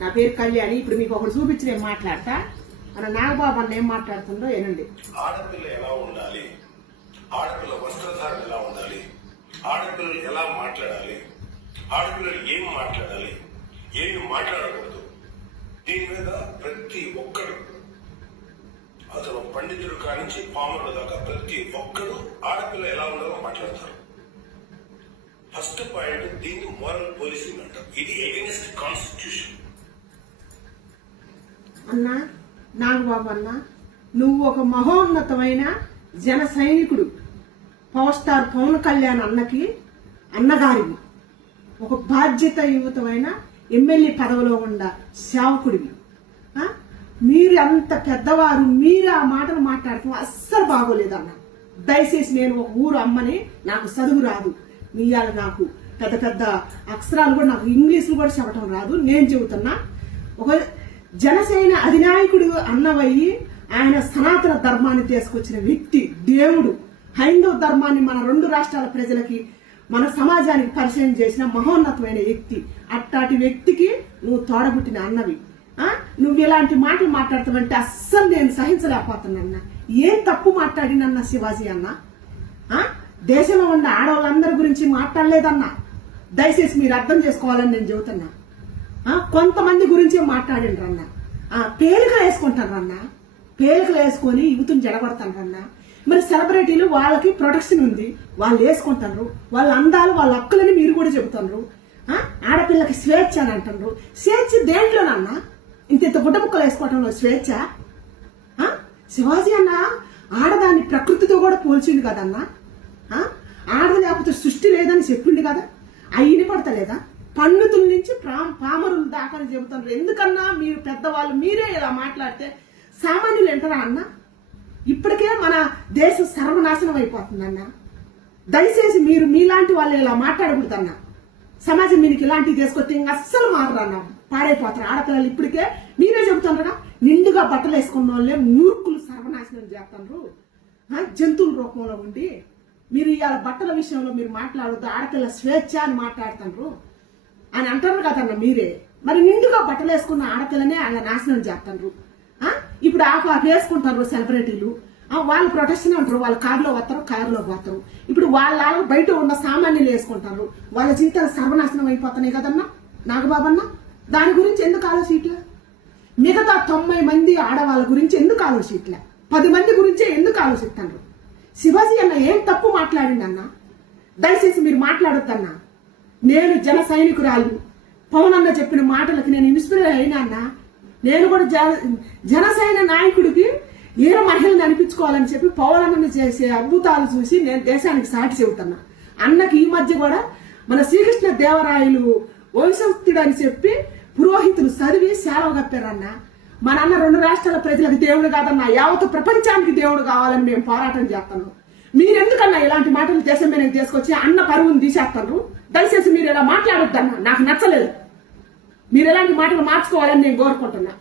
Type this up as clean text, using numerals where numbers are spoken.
నా పేరు కళ్యాణి. ఇప్పుడు మీకు ఒకటి చూపించి నేను మాట్లాడతా. మన నాగబాబు అన్న ఏం మాట్లాడుతుందో ఏనండి. ఆడపిల్ల ఎలా ఉండాలి, ఆడపిల్ల వస్త్రధారణ ఎలా ఉండాలి, ఆడపిల్లలు ఎలా మాట్లాడాలి, ఆడపిల్లలు ఏం మాట్లాడాలి, ఏమి మాట్లాడకూడదు, దీని మీద ప్రతి ఒక్కరు, అతను పండితుడు కానించి పామరుడు దాకా ప్రతి ఒక్కరు ఆడపిల్ల ఎలా ఉండాలో మాట్లాడతారు. ఫస్ట్ పాయింట్, దీన్ని మోరల్ పోలీసింగ్ అంటారు. ఇది ఎగెన్స్ట్ కాన్స్టిట్యూషన్. అన్నా నాగబాబు అన్న, నువ్వు ఒక మహోన్నతమైన జన సైనికుడు, పవర్ స్టార్ పవన్ కళ్యాణ్ అన్నకి అన్నగారివి, ఒక బాధ్యతాయుతమైన ఎమ్మెల్యే పదవిలో ఉన్న సేవకుడివి. మీరు అంత పెద్దవారు, మీరు ఆ మాటలు మాట్లాడటం అస్సలు బాగోలేదన్న. దయచేసి నేను ఒక ఊరు అమ్మని, నాకు చదువు రాదు, నీయాల నాకు పెద్ద పెద్ద అక్షరాలు కూడా, నాకు ఇంగ్లీష్లు కూడా చెప్పడం రాదు. నేను చెబుతున్నా, ఒక జనసేన అధినాయకుడు అన్నవయ్యి ఆయన సనాతన ధర్మాన్ని తీసుకొచ్చిన వ్యక్తి, దేవుడు, హైందవ ధర్మాన్ని మన రెండు రాష్ట్రాల ప్రజలకి, మన సమాజానికి పరిచయం చేసిన మహోన్నతమైన వ్యక్తి. అట్టాటి వ్యక్తికి నువ్వు తోడబుట్టిన అన్నవి. నువ్వు ఇలాంటి మాటలు మాట్లాడతావంటే అస్సలు నేను సహించలేకపోతున్నా. ఏం తప్పు మాట్లాడినన్న శివాజీ అన్న? దేశంలో ఉన్న ఆడవాళ్ళందరి గురించి మాట్లాడలేదన్నా. దయచేసి మీరు అర్థం చేసుకోవాలని నేను చెబుతున్నా. కొంతమంది గురించే మాట్లాడిండ్రన్నా. పేలికలు వేసుకుంటారన్నా, పేలికలు వేసుకొని యువతను జడగొడతారన్నా. మరి సెలబ్రిటీలు వాళ్ళకి ప్రొటెక్షన్ ఉంది, వాళ్ళు వేసుకుంటారు, వాళ్ళ అందాలు వాళ్ళ హక్కులని మీరు కూడా చెబుతున్నారు. ఆడపిల్లకి స్వేచ్ఛ అని అంటున్నారు. స్వేచ్ఛ దేంట్లోనన్నా? ఇంత గుడ్డ ముక్కలు వేసుకోవటంలో స్వేచ్ఛ? శివాజీ అన్న ఆడదాన్ని ప్రకృతితో కూడా పోల్చింది కదన్నా. ఆడది లేకపోతే సృష్టి లేదని చెప్పింది కదా. అయ్యిని పడతలేదా? పండితుల నుంచి పామరుల దాకా చెబుతున్నారు. ఎందుకన్నా మీరు పెద్దవాళ్ళు మీరే ఇలా మాట్లాడితే సామాన్యులు వింటారా అన్న? ఇప్పటికే మన దేశం సర్వనాశనం అయిపోతుందన్న. దయచేసి మీరు మీలాంటి వాళ్ళు ఇలా మాట్లాడకూడదన్నా. సమాజం మీకు ఇలాంటివి తీసుకొస్తే ఇంకా అస్సలు మారరన్న, పాడైపోతారు ఆడపిల్లలు. ఇప్పటికే మీరే చెబుతున్నారా, నిండుగా బట్టలు వేసుకున్న వాళ్ళే మూర్ఖులు సర్వనాశనం చేస్తున్నారు, జంతువుల రూపంలో ఉండి. మీరు ఇవాళ బట్టల విషయంలో మీరు మాట్లాడొద్దు, ఆడపిల్ల స్వేచ్ఛ అని మాట్లాడుతున్నారు అని అంటారు కదన్న మీరే. మరి నిండుగా బట్టలు వేసుకున్న ఆడపిల్లనే అలా నాశనం చేస్తున్నారు. ఇప్పుడు వేసుకుంటారు సెలబ్రిటీలు, వాళ్ళు ప్రొటెక్షన్ అంటారు, వాళ్ళు కారులో వస్తారు, కారులో పోతారు. ఇప్పుడు వాళ్ళ బయట ఉన్న సామాన్యులు వేసుకుంటారు, వాళ్ళ జీవితాలు సర్వనాశనం అయిపోతున్నాయి కదన్నా నాగబాబన్న. దాని గురించి ఎందుకు ఆలోచించట్లే? మిగతా 90 మంది ఆడవాళ్ళ గురించి ఎందుకు ఆలోచించట్లే? 10 మంది గురించే ఎందుకు ఆలోచిస్తున్నారు? శివాజీ అన్న ఏం తప్పు మాట్లాడిందన్నా? దయచేసి మీరు మాట్లాడొద్దన్నా. నేను జన సైనికురాలు, పవన్ అన్న చెప్పిన మాటలకి నేను ఇన్స్పైర్ అయినా అన్న. నేను కూడా జనసేన నాయకుడికి ఏర మహిళని అనిపించుకోవాలని చెప్పి పవన్ అన్న చేసే అద్భుతాలు చూసి నేను దేశానికి సాటి చెబుతున్నా. అన్నకి ఈ మధ్య కూడా మన శ్రీకృష్ణ దేవరాయలు వంశస్థుడు అని చెప్పి పురోహితులు చదివి సేవ కప్పారన్న. మన అన్న రెండు రాష్ట్రాల ప్రజలకు దేవుడు కాదన్నా, యావత్ ప్రపంచానికి దేవుడు కావాలని మేము పోరాటం చేస్తున్నాం. మీరెందుకన్నా ఇలాంటి మాటలు దేశం మీద తీసుకొచ్చి అన్న పరువును తీసేస్తారు? దయచేసి మీరు ఇలా మాట్లాడొద్దన్నా, నాకు నచ్చలేదు. మీరు ఎలాంటి మాటలు మార్చుకోవాలని నేను కోరుకుంటున్నా.